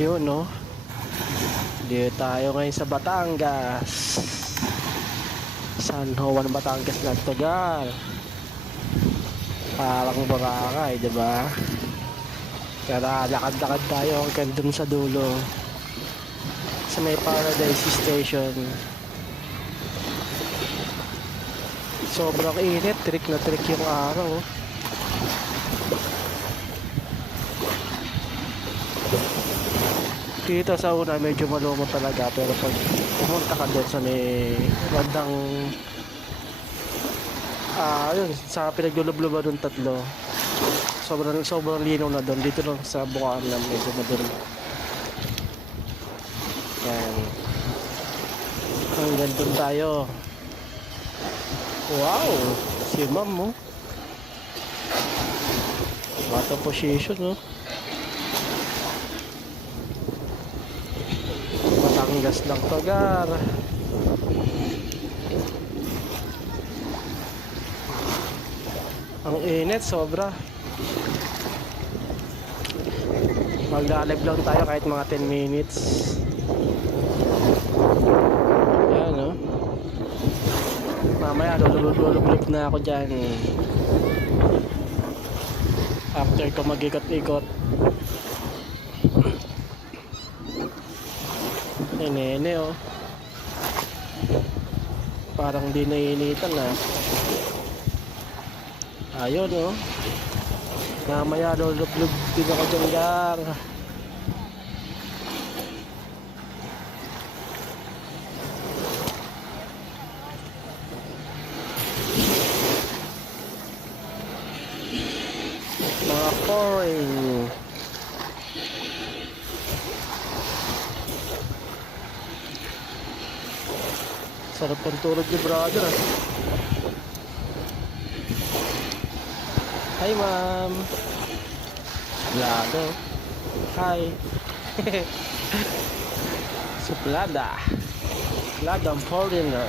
Yun, no? Dito tayo ngayon sa Batangas. San Juan, Batangas na tugal. Parang Boracay, diba? Kaya lakad-lakad tayo hanggang dun sa dulo. Sa may Paradise Station. Sobrang init, trick na trick yung araw. Dito sa una medyo malumot talaga, pero pag pumunta ka doon sa may bandang yun, sa pinaglulubluban ng tatlo, sobrang linaw na doon. Dito lang sa Bukaan na medyo madilim. Yan, hanggang doon tayo. Wow, si ma'am mo, what a position, no? Batangas lang to, gar. Ang init, sobra. Magla-live lang tayo kahit mga 10 minutes. Ayan, no? Mamaya lulub na ako dyan after ko mag-ikot-ikot. Nene, oh. Parang di nainitan na. Ayun, oh. Mamaya lulub din ako dyan, gar. Mga foreign. Sarap ang tulog ni brother, ah. Hi, ma'am. Suplado. Hi. Suplada. Suplada foreigner.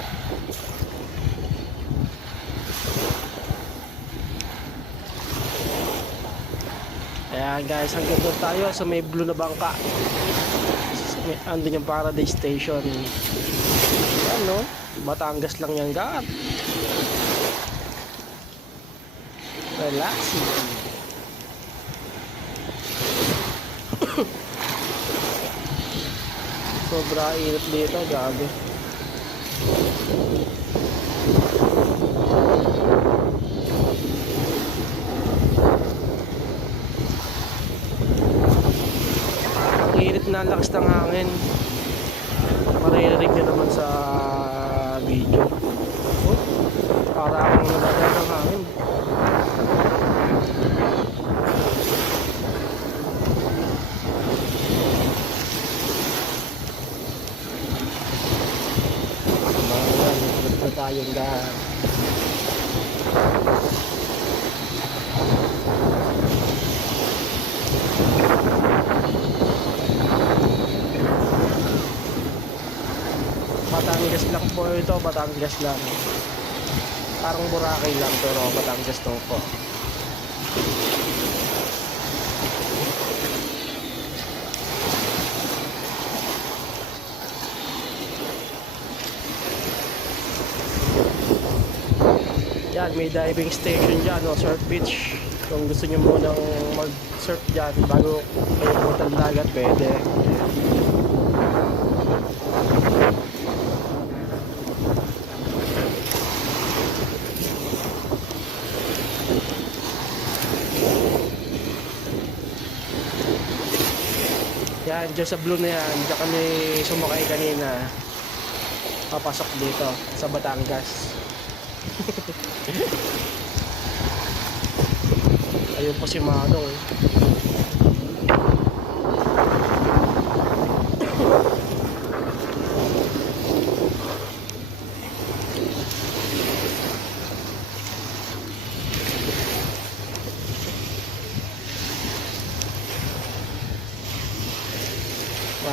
Ayan guys, hanggang doon tayo sa may blue na bangka. Andun yung Paradise Station. Ano? Batangas lang yan, gar. Relaxing. Sobra init dito, gabi. Ang init na, lakas ng hangin. Maririnig nyo naman sa video. Oh, para akong nalaga ng hangin. Mga tayong lahat. Batangas lang po ito, Batangas lang. Parang Boracay lang pero Batangas to po. Yan, may diving station dyan, no? Surf beach. Kung gusto nyo munang mag-surf dyan bago kayo pumunta ng dagat, pwede. Yan, dyan sa blue na yan, dyan kami sumakay kanina. Papasok dito sa Batangas. Ayun po si Manong.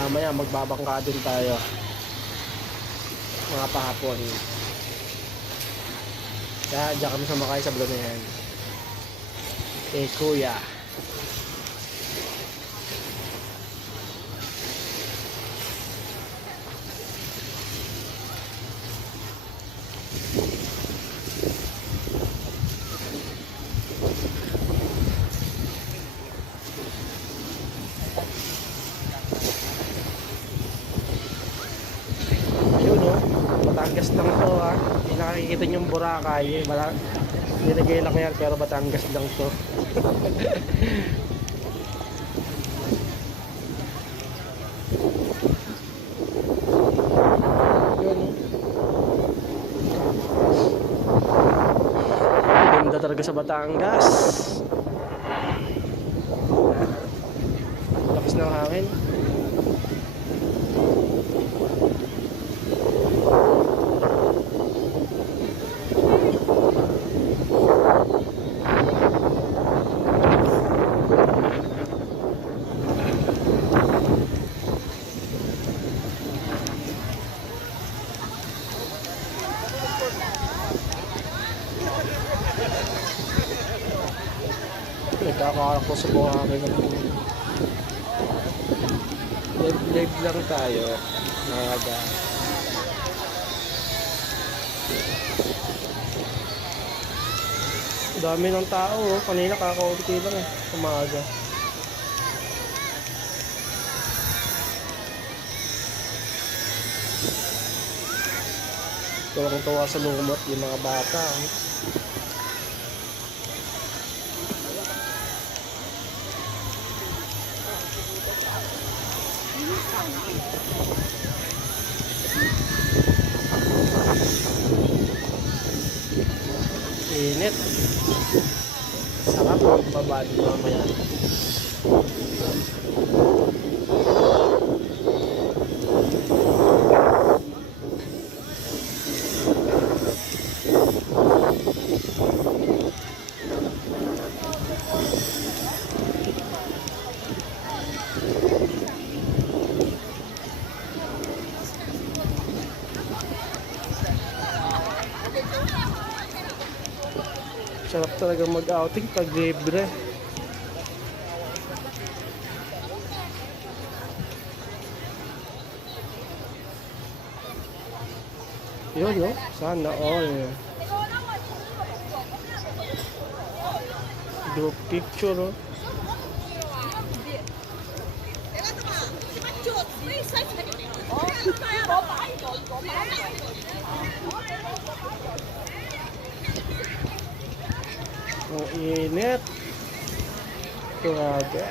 Mamaya magbabangka din tayo mga pahapon. Kaya dyan kami sumakay sa blue na yan. Kuya. Batangas lang to ha. Hindi nakikita yung Boracay. Nilagay lang yan pero Batangas lang to. Yun. Ganda talaga sa Batangas. Lakas ng hangin. Nagkakakarap ko sa buhangin. Live lang tayo. Naga. Dami ng tao oh. Kanina kakaunti lang eh. Umaga. Tuwang-tuwa sa lumot yung mga bata oh. Init. Sarap magbabad mamaya. Sarap talaga mag-outing pag libre. Yun no? Sana all. Group picture no? Ang init. Grabe.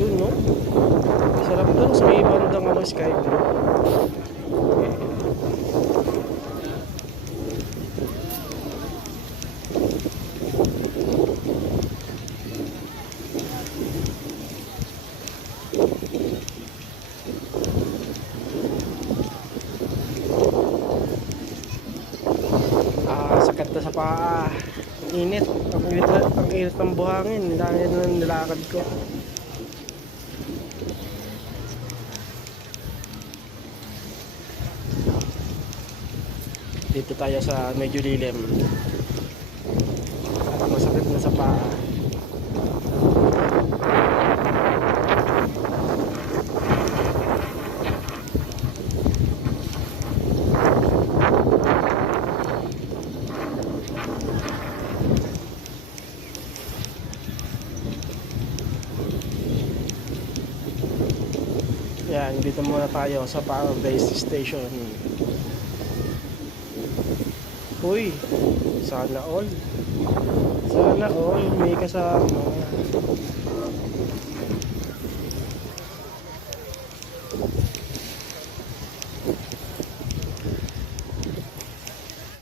Yun no? Sarap dun sa may bandang sky blue. Sakit na sa paa. Ang init. Ang init ng buhangin. Dahil na nilakad ko. Dito tayo sa medyo lilim. At masakit na sa paa. Yan, dito muna tayo sa Paradise Station. Uy, sana all may kasama.